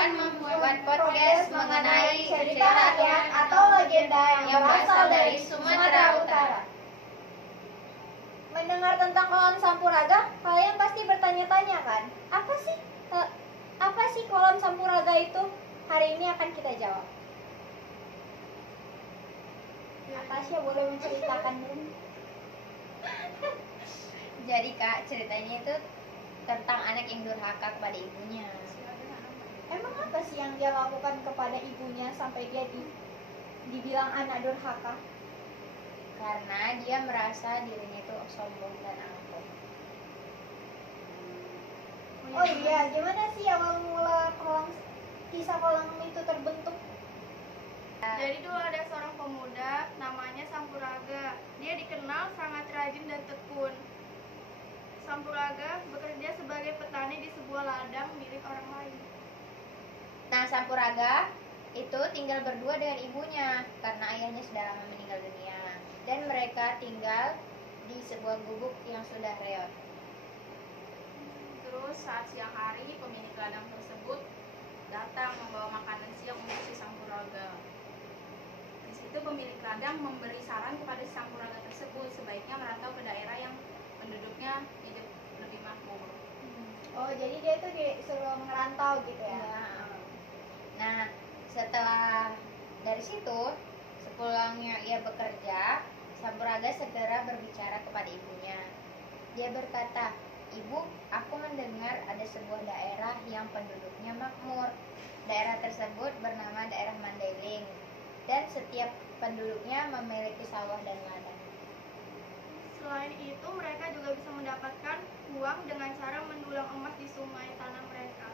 akan membuat podcast mengenai cerita rakyat atau legenda yang berasal dari Sumatera Utara. Mendengar tentang kolam Sampuraga, kalian pasti bertanya-tanya kan? Apa sih kolam Sampuraga itu? Hari ini akan kita jawab. Tasya boleh menceritakan dulu. Jadi Kak, ceritanya itu tentang anak yang durhaka kepada ibunya. Emang apa sih yang dia lakukan kepada ibunya sampai dia dibilang anak durhaka? Karena dia merasa dirinya itu sombong dan angkuh. Oh iya, gimana sih awal mula kisah kolam itu terbentuk? Jadi dulu ada seorang pemuda namanya Sampuraga. Dia dikenal sangat rajin dan tekun. Sampuraga bekerja sebagai petani di sebuah ladang milik orang lain. Nah, Sampuraga itu tinggal berdua dengan ibunya karena ayahnya sudah lama meninggal dunia. Dan mereka tinggal di sebuah gubuk yang sudah reot. Terus saat siang hari pemilik ladang tersebut datang membawa makanan siang untuk si Sampuraga. Di situ pemilik ladang memberi saran kepada si Sampuraga tersebut sebaiknya merantau ke daerah yang penduduknya hidup lebih makmur. Oh, jadi dia tuh disuruh ngerantau gitu ya? Ya. Nah, setelah dari situ, sepulangnya ia bekerja, Sampuraga segera berbicara kepada ibunya. Dia berkata, "Ibu, aku mendengar ada sebuah daerah yang penduduknya makmur. Daerah tersebut bernama daerah Mandailing, dan setiap penduduknya memiliki sawah dan ladang. Selain itu, mereka juga bisa mendapatkan uang dengan cara mendulang emas di sungai tanah mereka."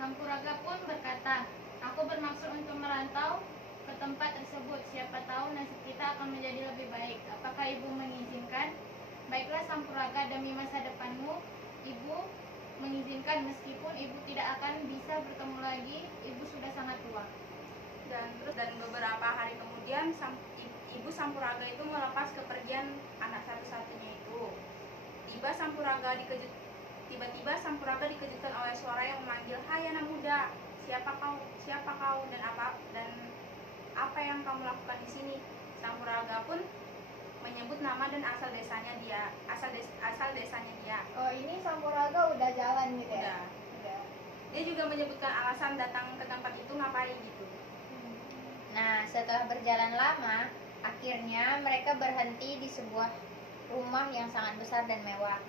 Sampuraga pun berkata, "Aku bermaksud untuk merantau ke tempat tersebut. Siapa tahu nasib kita akan menjadi lebih baik. Apakah ibu mengizinkan?" "Baiklah Sampuraga, demi masa depanmu, ibu mengizinkan meskipun ibu tidak akan bisa bertemu lagi. Ibu sudah sangat tua." Dan beberapa hari kemudian ibu Sampuraga itu melepas kepergian anak satu-satunya itu. Tiba-tiba Sampuraga dikejutkan oleh suara yang memanggil, "Hai anak muda, siapa kau? Dan apa yang kamu lakukan di sini?" Sampuraga pun menyebut nama dan asal desanya dia. Oh, ini Sampuraga udah jalan gitu ya? Udah. Dia juga menyebutkan alasan datang ke tempat itu ngapain gitu. Nah, setelah berjalan lama, akhirnya mereka berhenti di sebuah rumah yang sangat besar dan mewah.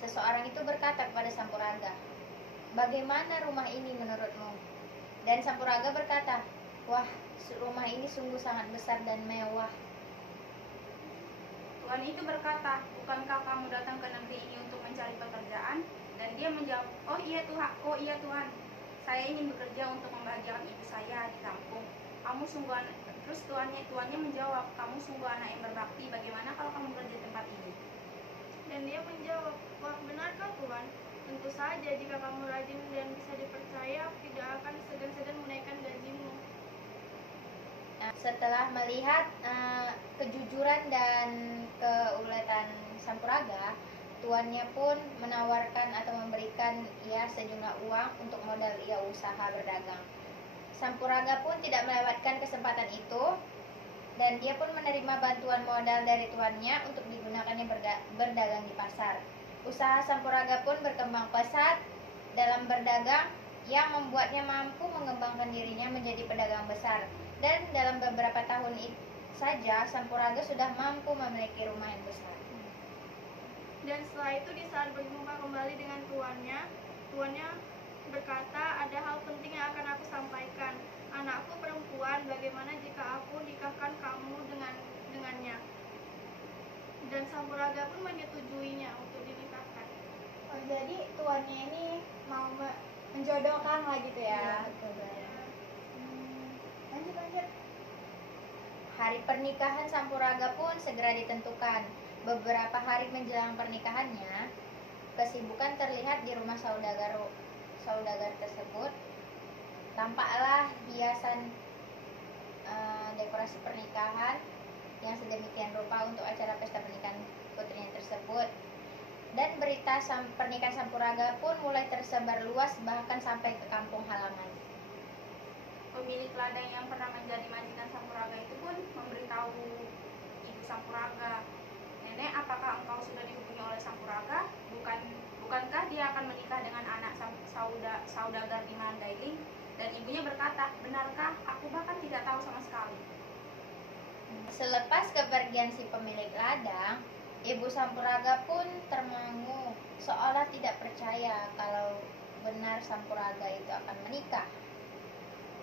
Seseorang itu berkata kepada Sampuraga, "Bagaimana rumah ini menurutmu?" Dan Sampuraga berkata, "Wah, rumah ini sungguh sangat besar dan mewah." Tuan itu berkata, "Bukankah kamu datang ke negeri ini untuk mencari pekerjaan?" Dan dia menjawab, Oh iya Tuhan, saya ingin bekerja untuk membahagiakan ibu saya di kampung." Terus tuannya menjawab, "Kamu sungguh anak yang berbakti, bagaimana kalau kamu bekerja di tempat ini?" Dan dia menjawab, "Wah, benarkah Tuan? Tentu saja jika kamu rajin dan bisa dipercaya, aku tidak akan segan-segan menaikkan gajimu." Nah, setelah melihat kejujuran dan keuletan Sampuraga, tuannya pun menawarkan atau memberikan ia sejumlah uang untuk modal ia usaha berdagang. Sampuraga pun tidak melewatkan kesempatan itu, dan dia pun menerima bantuan modal dari tuannya untuk digunakannya berdagang di pasar. Usaha Sampuraga pun berkembang pesat dalam berdagang yang membuatnya mampu mengembangkan dirinya menjadi pedagang besar. Dan dalam beberapa tahun saja, Sampuraga sudah mampu memiliki rumah yang besar. Dan setelah itu di saat berjumpa kembali dengan tuannya berkata, "Ada hal penting yang akan aku sampaikan. Anakku perempuan, bagaimana jika aku nikahkan kamu dengannya?" Dan Sampuraga pun menyetujuinya untuk dinikahkan. Oh, jadi tuannya ini mau menjodohkan lah gitu ya? Iya, betul banget. Lanjut. Hari pernikahan Sampuraga pun segera ditentukan. Beberapa hari menjelang pernikahannya, kesibukan terlihat di rumah saudagar tersebut. Tampaklah hiasan dekorasi pernikahan yang sedemikian rupa untuk acara pesta pernikahan putrinya tersebut. Dan berita pernikahan Sampuraga pun mulai tersebar luas bahkan sampai ke kampung halaman. pemilik ladang yang pernah menjadi majikan Sampuraga itu pun memberitahu ibu Sampuraga, "Nenek, apakah engkau sudah dihubungi oleh Sampuraga? Bukankah dia akan menikah dengan anak saudagar di Mandailing?" Dan ibunya berkata, "Benarkah? Aku bahkan tidak tahu sama sekali." Selepas kepergian si pemilik ladang, Ibu Sampuraga pun termangu, seolah tidak percaya kalau benar Sampuraga itu akan menikah.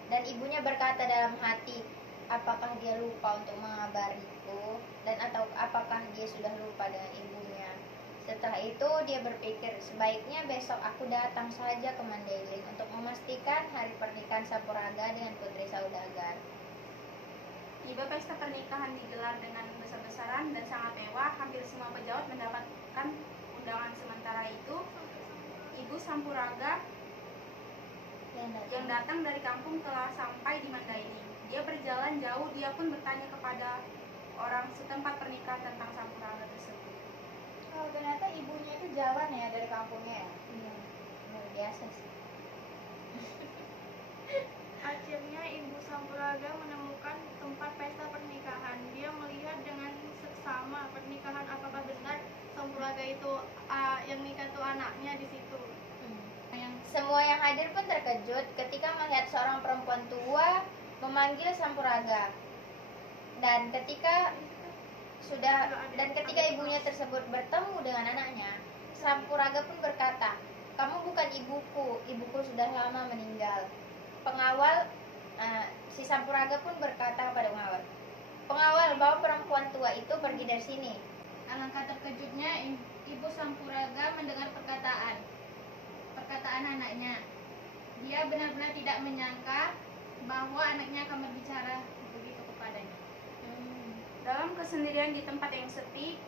Dan ibunya berkata dalam hati, apakah dia lupa untuk mengabariku, dan atau apakah dia sudah lupa dengan ibunya. Setelah itu dia berpikir, sebaiknya besok aku datang saja ke Mandailing untuk memastikan hari pernikahan Sampuraga dengan Putri Saudagar. Tiba pesta pernikahan digelar dengan besar-besaran dan sangat mewah. Hampir semua pejabat mendapatkan undangan. Sementara itu, Ibu Sampuraga yang datang dari kampung telah sampai di Mandailing. Dia berjalan jauh, dia pun bertanya kepada orang setempat pernikahan tentang Sampuraga tersebut. Oh, ternyata ibunya itu jalan ya dari kampungnya. Iya, luar biasa sih. Akhirnya Ibu Sampuraga menemukan tempat pesta pernikahan. Dia melihat dengan seksama pernikahan apakah benar Sampuraga itu yang nikah itu anaknya di situ. Semua yang hadir pun terkejut ketika melihat seorang perempuan tua memanggil Sampuraga. Dan ketika ibunya tersebut bertemu dengan anaknya, Sampuraga pun berkata, "Kamu bukan ibuku sudah lama meninggal." Si Sampuraga pun berkata kepada pengawal, bawa perempuan tua itu pergi dari sini. Alangkah terkejutnya Ibu Sampuraga mendengar perkataan anaknya. Dia benar-benar tidak menyangka bahwa anaknya akan berbicara begitu kepadanya. Dalam kesendirian di tempat yang sepi,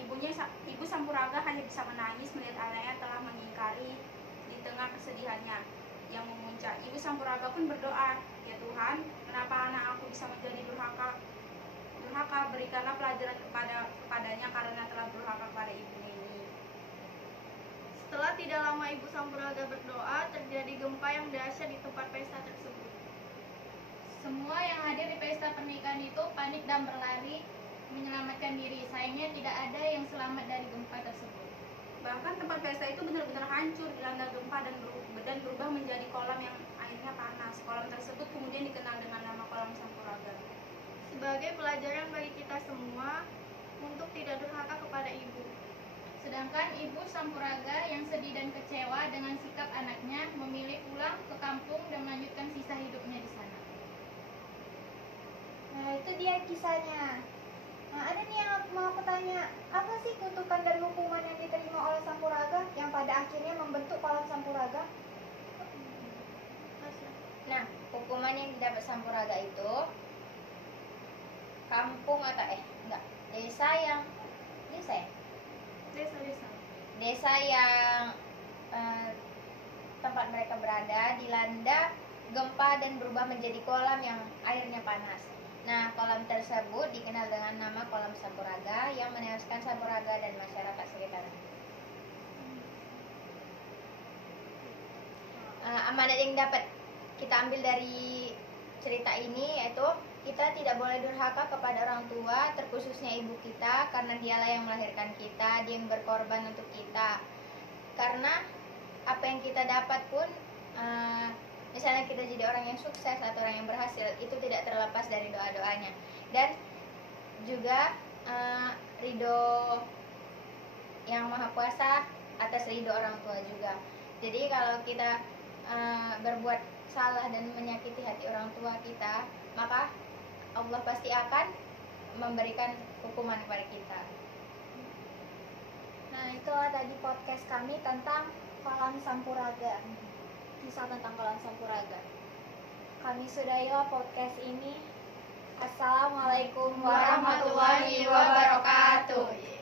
Ibu Sampuraga hanya bisa menangis melihat anaknya telah mengingkari di tengah kesedihannya yang memuncak. Ibu Sampuraga pun berdoa, "Ya Tuhan, kenapa anak aku bisa menjadi durhaka? Berikanlah pelajaran kepadanya karena telah durhaka kepada ibunya ini." Setelah tidak lama Ibu Sampuraga berdoa, terjadi gempa yang dahsyat di tempat pesta tersebut. Semua yang hadir di pesta pernikahan itu panik dan berlari menyelamatkan diri. Sayangnya tidak ada yang selamat dari gempa tersebut. Bahkan tempat pesta itu benar-benar hancur dilanda gempa dan berubah menjadi kolam yang airnya panas. Kolam tersebut kemudian dikenal dengan nama Kolam Sampuraga. Sebagai pelajaran bagi kita semua untuk tidak durhaka kepada ibu. Sedangkan Ibu Sampuraga yang sedih dan kecewa dengan sikap anaknya memilih pulang ke kampung dan melanjutkan sisa hidupnya di sana. Nah, itu dia kisahnya. Nah, ada nih yang mau aku tanya, apa sih kutukan dan hukuman yang diterima oleh Sampuraga yang pada akhirnya membentuk Kolam Sampuraga? Nah, hukuman yang didapat Sampuraga itu desa yang tempat mereka berada dilanda gempa dan berubah menjadi kolam yang airnya panas. Nah, kolam tersebut dikenal dengan nama Kolam Sampuraga yang menewaskan Sampuraga dan masyarakat sekitar. Amanat yang dapat kita ambil dari cerita ini yaitu kita tidak boleh durhaka kepada orang tua, terkhususnya ibu kita, karena dialah yang melahirkan kita, dia yang berkorban untuk kita. Karena apa yang kita dapat pun, misalnya kita jadi orang yang sukses atau orang yang berhasil, itu tidak terlepas dari doa-doanya. Dan juga ridho yang Maha Kuasa atas ridho orang tua juga. Jadi kalau kita berbuat salah dan menyakiti hati orang tua kita, maka Allah pasti akan memberikan hukuman kepada kita. Nah, itulah tadi podcast kami tentang Kolam Sampuraga. Kisah tentang Kolam Sampuraga. Kami sudahilah podcast ini. Assalamualaikum warahmatullahi wabarakatuh.